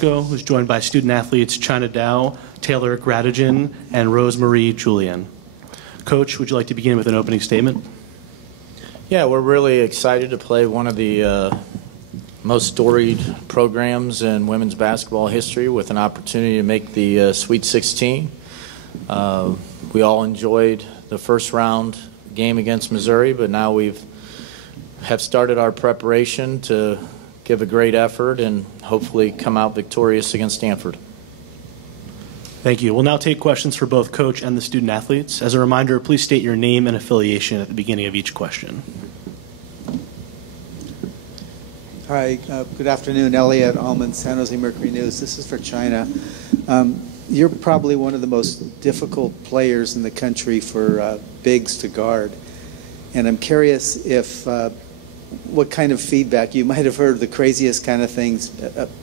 who's joined by student athletes China Dow, Taylor Gradinjan, and Rose Julien. Coach, would you like to begin with an opening statement? Yeah, we're really excited to play one of the most storied programs in women's basketball history with an opportunity to make the Sweet 16. We all enjoyed the first round game against Missouri, but now have started our preparation to give a great effort and hopefully come out victorious against Stanford. Thank you. We'll now take questions for both coach and the student athletes. As a reminder, please state your name and affiliation at the beginning of each question. Hi, good afternoon. Elliot Allman, San Jose Mercury News. This is for China. You're probably one of the most difficult players in the country for bigs to guard. And I'm curious if what kind of feedback you might have heard, the craziest kind of things,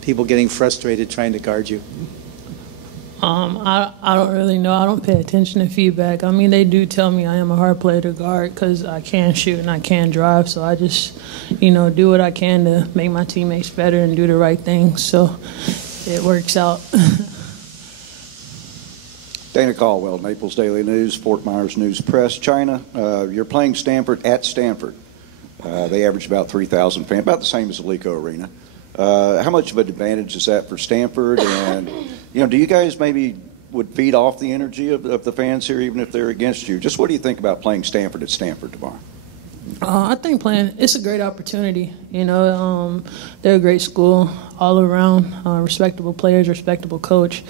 people getting frustrated trying to guard you. I don't really know. I don't pay attention to feedback. I mean, they do tell me I am a hard player to guard because I can shoot and I can drive. So I just, do what I can to make my teammates better and do the right thing. So it works out. Dana Caldwell, Naples Daily News, Fort Myers News Press, China. You're playing Stanford at Stanford. They average about 3,000 fans, about the same as the Lico Arena. How much of an advantage is that for Stanford? And, do you guys maybe would feed off the energy of the fans here, even if they're against you? Just what do you think about playing Stanford at Stanford tomorrow? I think it's a great opportunity. They're a great school all around, respectable players, respectable coach.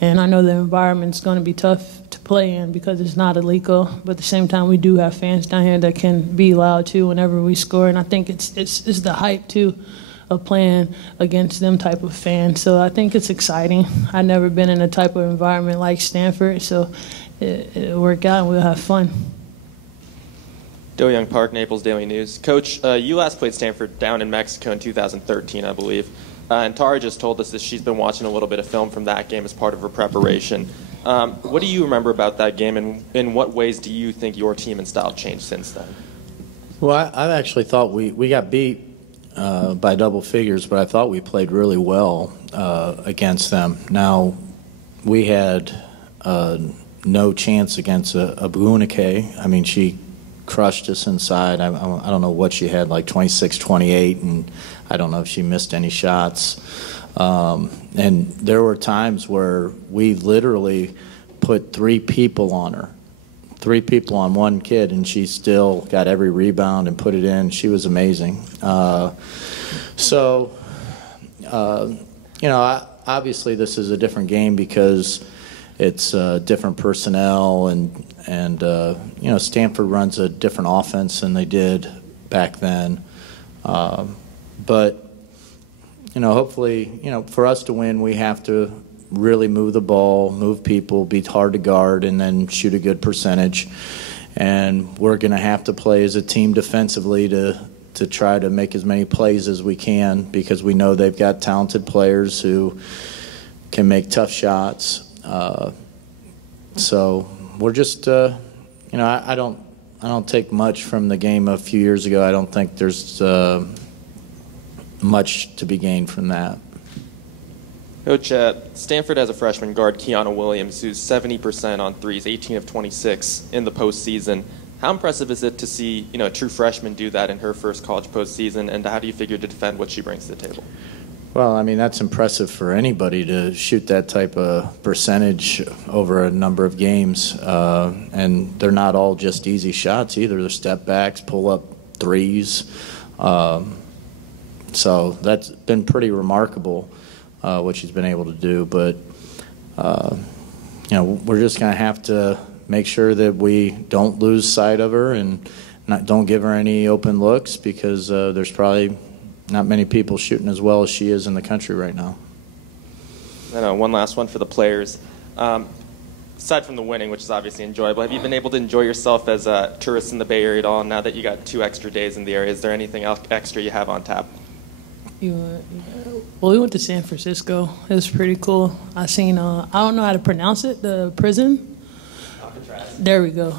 And I know the environment's going to be tough to play in because it's not a Lico, but at the same time we do have fans down here that can be loud too whenever we score. And I think it's the hype too of playing against them type of fans. So I think it's exciting. I've never been in a type of environment like Stanford, so it'll work out and we'll have fun. Do Young Park, Naples Daily News. Coach, you last played Stanford down in Mexico in 2013, I believe. And Tara just told us that she's been watching a little bit of film from that game as part of her preparation. What do you remember about that game, and in what ways do you think your team and style changed since then? Well, I actually thought we got beat by double figures, but I thought we played really well against them. Now, we had no chance against a Buunike. I mean, she crushed us inside. I don't know what she had, like 26, 28, and I don't know if she missed any shots. And there were times where we literally put 3 people on her, 3 people on one kid, and she still got every rebound and put it in. She was amazing. Obviously this is a different game because it's different personnel, and Stanford runs a different offense than they did back then. But hopefully, for us to win, we have to really move the ball, move people, be hard to guard, and then shoot a good percentage. And we're going to have to play as a team defensively to try to make as many plays as we can, because we know they've got talented players who can make tough shots. So we're just, I don't take much from the game a few years ago. I don't think there's much to be gained from that. Coach, Stanford has a freshman guard, Kiana Williams, who's 70% on threes, 18 of 26 in the postseason. How impressive is it to see, a true freshman do that in her first college postseason, and how do you figure to defend what she brings to the table? Well, I mean, that's impressive for anybody to shoot that type of percentage over a number of games. And they're not all just easy shots either. They're step backs, pull-up threes. So that's been pretty remarkable, what she's been able to do. But, we're just going to have to make sure that we don't lose sight of her and don't give her any open looks, because there's probably not many people shooting as well as she is in the country right now. And one last one for the players. Aside from the winning, which is obviously enjoyable, have you been able to enjoy yourself as tourists in the Bay Area at all? Now that you got 2 extra days in the area, is there anything else extra you have on tap? Well, we went to San Francisco. It was pretty cool. I seen, I don't know how to pronounce it, the prison. Alcatraz. There we go.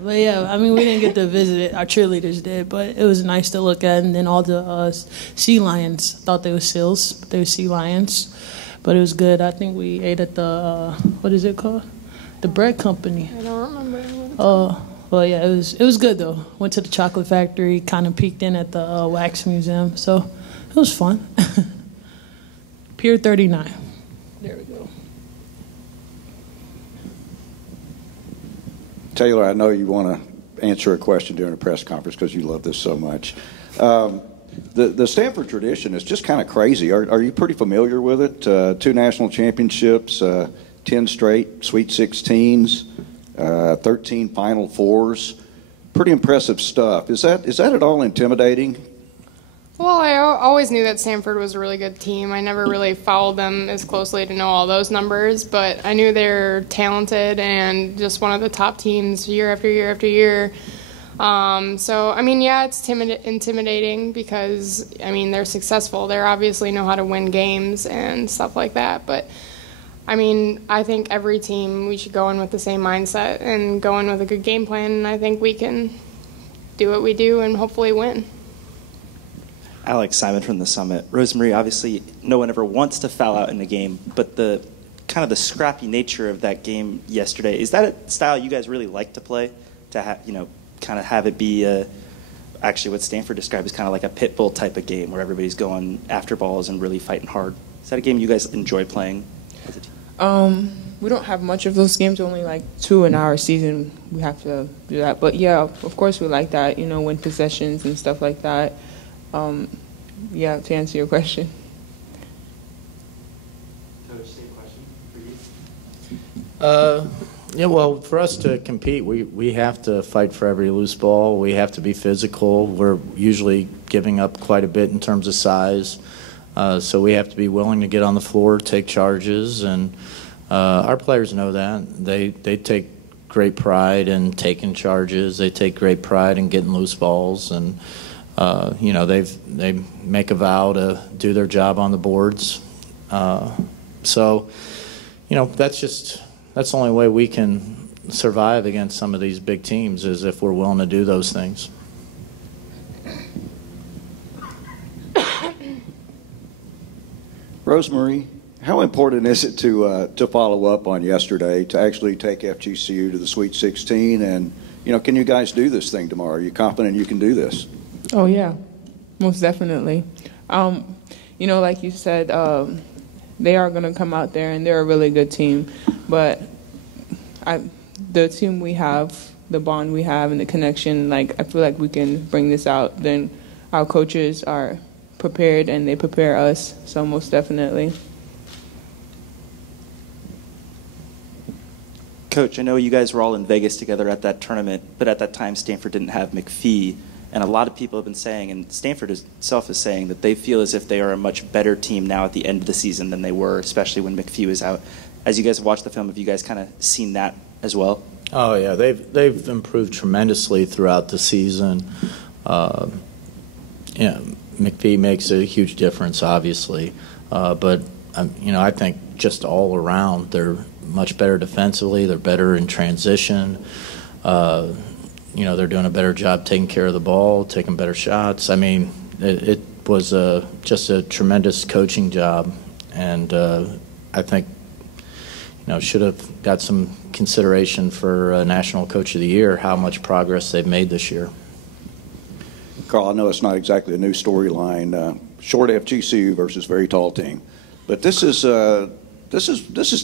But yeah, I mean, we didn't get to visit it. Our cheerleaders did, but it was nice to look at. And then all the sea lions, thought they were seals, but they were sea lions. But it was good. I think we ate at the, what is it called? The bread company. I don't remember. Well, yeah, it was good, though. Went to the chocolate factory, kind of peeked in at the wax museum. So it was fun. Pier 39. There we go. Taylor, I know you want to answer a question during a press conference because you love this so much. The Stanford tradition is just kind of crazy. Are you pretty familiar with it? 2 national championships, 10 straight Sweet 16s, 13 Final Fours. Pretty impressive stuff. Is that at all intimidating? Well, I always knew that Stanford was a really good team. I never really followed them as closely to know all those numbers, but I knew they're talented and just one of the top teams year after year after year. So, I mean, yeah, it's intimidating because, I mean, they're successful. They obviously know how to win games and stuff like that. But, I mean, I think every team, we should go in with the same mindset and go in with a good game plan, and I think we can do what we do and hopefully win. Alex Simon from the Summit. Rosemarie, obviously, no one ever wants to foul out in the game, but the kind of the scrappy nature of that game yesterday, is that a style you guys really like to play? To have, kind of have it be actually what Stanford described as kind of like a pit bull type of game where everybody's going after balls and really fighting hard. Is that a game you guys enjoy playing as a team? We don't have much of those games, only like 2 in our season. We have to do that. But yeah, of course we like that, win possessions and stuff like that. Yeah, to answer your question. Coach, same question for you. Yeah, well, for us to compete, we have to fight for every loose ball. We have to be physical. We're usually giving up quite a bit in terms of size. So we have to be willing to get on the floor, take charges, and our players know that. They take great pride in taking charges. They take great pride in getting loose balls, and they make a vow to do their job on the boards. So that's the only way we can survive against some of these big teams, is if we're willing to do those things. Rosemarie, how important is it to follow up on yesterday, to actually take FGCU to the Sweet 16? And, can you guys do this thing tomorrow? Are you confident you can do this? Oh, yeah, most definitely. Like you said, they are going to come out there, and they're a really good team. But the team we have, the bond we have, and the connection, I feel like we can bring this out. Then our coaches are prepared, and they prepare us, so most definitely. Coach, I know you guys were all in Vegas together at that tournament, but at that time Stanford didn't have McPhee. And a lot of people have been saying, and Stanford itself is saying, that they feel as if they are a much better team now at the end of the season than they were, especially when McPhee was out. As you guys have watched the film, have you guys kind of seen that as well? Oh, yeah. They've improved tremendously throughout the season. McPhee makes a huge difference, obviously. But, I think just all around, they're much better defensively. They're better in transition. They're doing a better job taking care of the ball, taking better shots. I mean, it was just a tremendous coaching job, and I think should have got some consideration for National Coach of the Year, how much progress they've made this year. Karl, I know it's not exactly a new storyline, short FGCU versus very tall team, but this is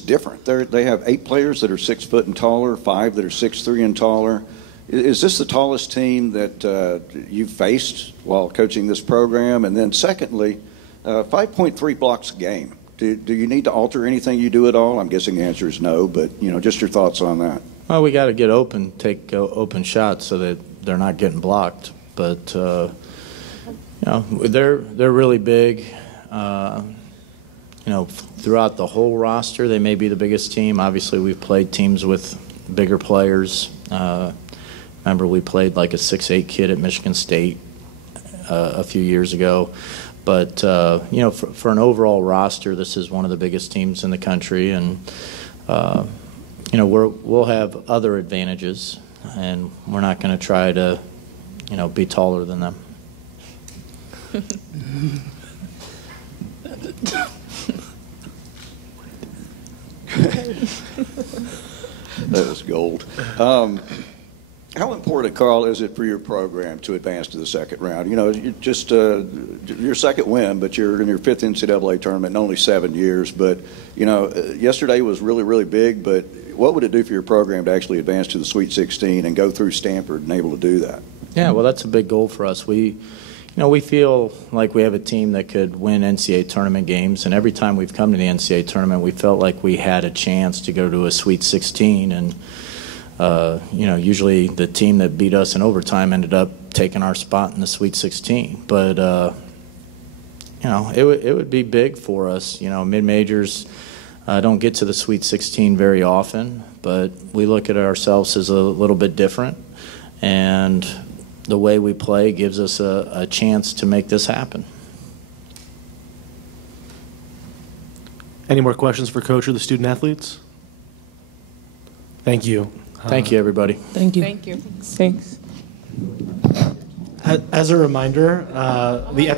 different. They have 8 players that are 6 foot and taller, 5 that are 6'3" and taller. Is this the tallest team that you've faced while coaching this program? And then secondly, 5.3 blocks a game. Do you need to alter anything you do at all? I'm guessing the answer is no, but just your thoughts on that. Well, we got to get open, take open shots so that they're not getting blocked. But they're really big. Throughout the whole roster, they may be the biggest team. Obviously, we've played teams with bigger players. Remember, we played like a 6'8" kid at Michigan State a few years ago. But, for an overall roster, this is one of the biggest teams in the country. And, we'll have other advantages. and we're not going to try to, be taller than them. That was gold. How important, Karl, is it for your program to advance to the second round? You just your second win, but you're in your fifth NCAA tournament in only 7 years. But yesterday was really, really big. But what would it do for your program to actually advance to the Sweet 16 and go through Stanford and able to do that? Yeah, well, that's a big goal for us. We feel like we have a team that could win NCAA tournament games, and every time we've come to the NCAA tournament, we felt like we had a chance to go to a Sweet 16, and usually the team that beat us in overtime ended up taking our spot in the Sweet 16. But it would be big for us. Mid-majors don't get to the Sweet 16 very often, but we look at ourselves as a little bit different, and the way we play gives us a chance to make this happen. Any more questions for Coach or the student athletes? Thank you. Thank you, everybody. Thank you. Thank you. Thanks. As a reminder, the